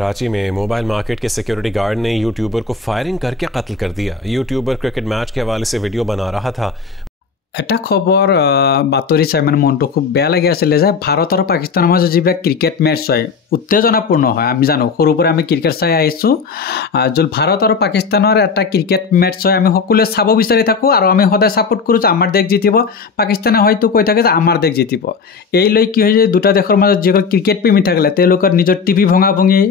कराची में mobile market के security guard ने YouTuber को फायरिंग करके कत्ल कर दिया। यूट्यूबर क्रिकेट मैच के हवाले से वीडियो बना रहा था। এটা খবৰ বাতৰি চাই মানে মনটো খুব বেয়া লাগি আছিল যে ভাৰত আৰু পাকিস্তানৰ মাজত যিবিলাক ক্ৰিকেট মেচ হয় উত্তেজনাপূৰ্ণ হয়। আমি জানো সৰুৰ পৰা আমি ক্ৰিকেট চাই আহিছো। যদি ভাৰত আৰু পাকিস্তানৰ এটা ক্ৰিকেট মেচ হয় আমি সকলোৱে চাব বিচাৰি থাকো আৰু আমি সদায় সাপোৰ্ট কৰো যে আমাৰ দেশ জিতিব। পাকিস্তানে হয়তো কৈ থাকে যে আমাৰ দেশ জিতিব। এই লৈ কি হয় যে দুটা দেশৰ মাজত যিসকল ক্ৰিকেট প্ৰেমী থাকিলে তেওঁলোকৰ নিজৰ টিভি ভঙা ভঙি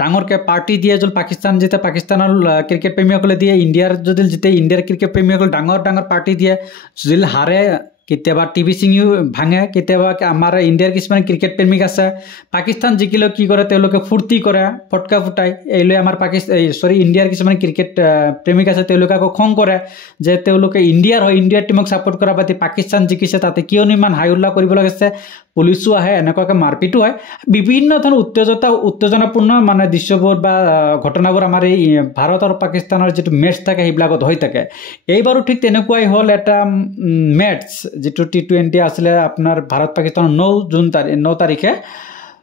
ডাঙৰকৈ পাৰ্টি দিয়ে। যদি পাকিস্তান জিতে পাকিস্তানৰ ক্ৰিকেট প্ৰেমীসকলে দিয়ে, ইণ্ডিয়াৰ যদি জিতে ইণ্ডিয়াৰ ক্ৰিকেট প্ৰেমীসকলে ডাঙৰ ডাঙৰ পাৰ্টি দিয়ে। যদি হাৰে কেতিয়াবা টিভি চিঙিও ভাঙে। কেতিয়াবা আমাৰ ইণ্ডিয়াৰ কিছুমান ক্ৰিকেট প্ৰেমিক আছে পাকিস্তান জিকিলেও কি কৰে তেওঁলোকে ফূৰ্তি কৰে, ফটকা ফুটাই। এই লৈ আমাৰ ইণ্ডিয়াৰ কিছুমান ক্ৰিকেট প্ৰেমিক আছে তেওঁলোকে আকৌ খং কৰে যে তেওঁলোকে ইণ্ডিয়াৰ হয়, ইণ্ডিয়াৰ টিমক ছাপোৰ্ট কৰা পাতি পাকিস্তান জিকিছে তাতে কিয়নো ইমান হাই উল্লাহ কৰিব লাগিছে। পুলিচো আহে, এনেকুৱাকৈ মাৰপিটো হয়। বিভিন্ন ধৰণৰ উত্তেজনাপূৰ্ণ মানে দৃশ্যবোৰ বা ঘটনাবোৰ আমাৰ এই ভাৰত আৰু পাকিস্তানৰ যিটো মেচ থাকে সেইবিলাকত হৈ থাকে। এইবাৰো ঠিক তেনেকুৱাই হ'ল এটা মেচ যিটো T20 আছিলে আপোনাৰ ভাৰত পাকিস্তানৰ 9 তাৰিখে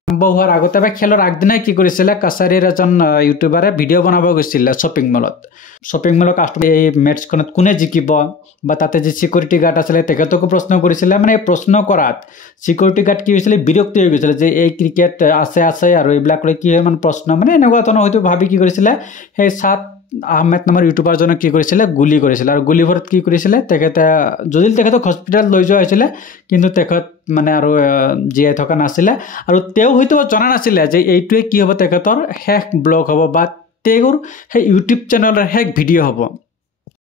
আৰম্ভ হোৱাৰ আগতে বা খেলৰ আগদিনাই কি কৰিছিলে কাছাৰীৰ এজন ইউটিউবাৰে ভিডিঅ' বনাব গৈছিলে শ্বপিং মলত কাষ্টমাৰ এই মেচখনত কোনে জিকিব বা তাতে যি সিকিউৰিটি গাৰ্ড আছিলে তেখেতকো প্ৰশ্ন কৰিছিলে। মানে এই প্ৰশ্ন কৰাত সিকিউৰিটি গাৰ্ড কি হৈছিলে বিৰক্তি হৈ গৈছিলে যে এই ক্ৰিকেট আছে আৰু এইবিলাক লৈ কি হয় মানে প্ৰশ্ন মানে এনেকুৱা ধৰণৰ হয়তো ভাবি কি কৰিছিলে সেই সাত আহমেদ নামৰ ইউটিউবাৰজনক কি কৰিছিলে গুলি কৰিছিলে। আৰু গুলিভৰত কি কৰিছিলে তেখেতক হস্পিটেল লৈ যোৱা হৈছিলে কিন্তু তেখেত মানে আৰু জীয়াই থকা নাছিলে। আৰু তেওঁ হয়তো জনা নাছিলে যে এইটোৱে কি হ'ব তেখেতৰ শেষ ব্লগ হ'ব বা তেওঁৰ সেই ইউটিউব চেনেলৰ শেষ ভিডিঅ' হ'ব।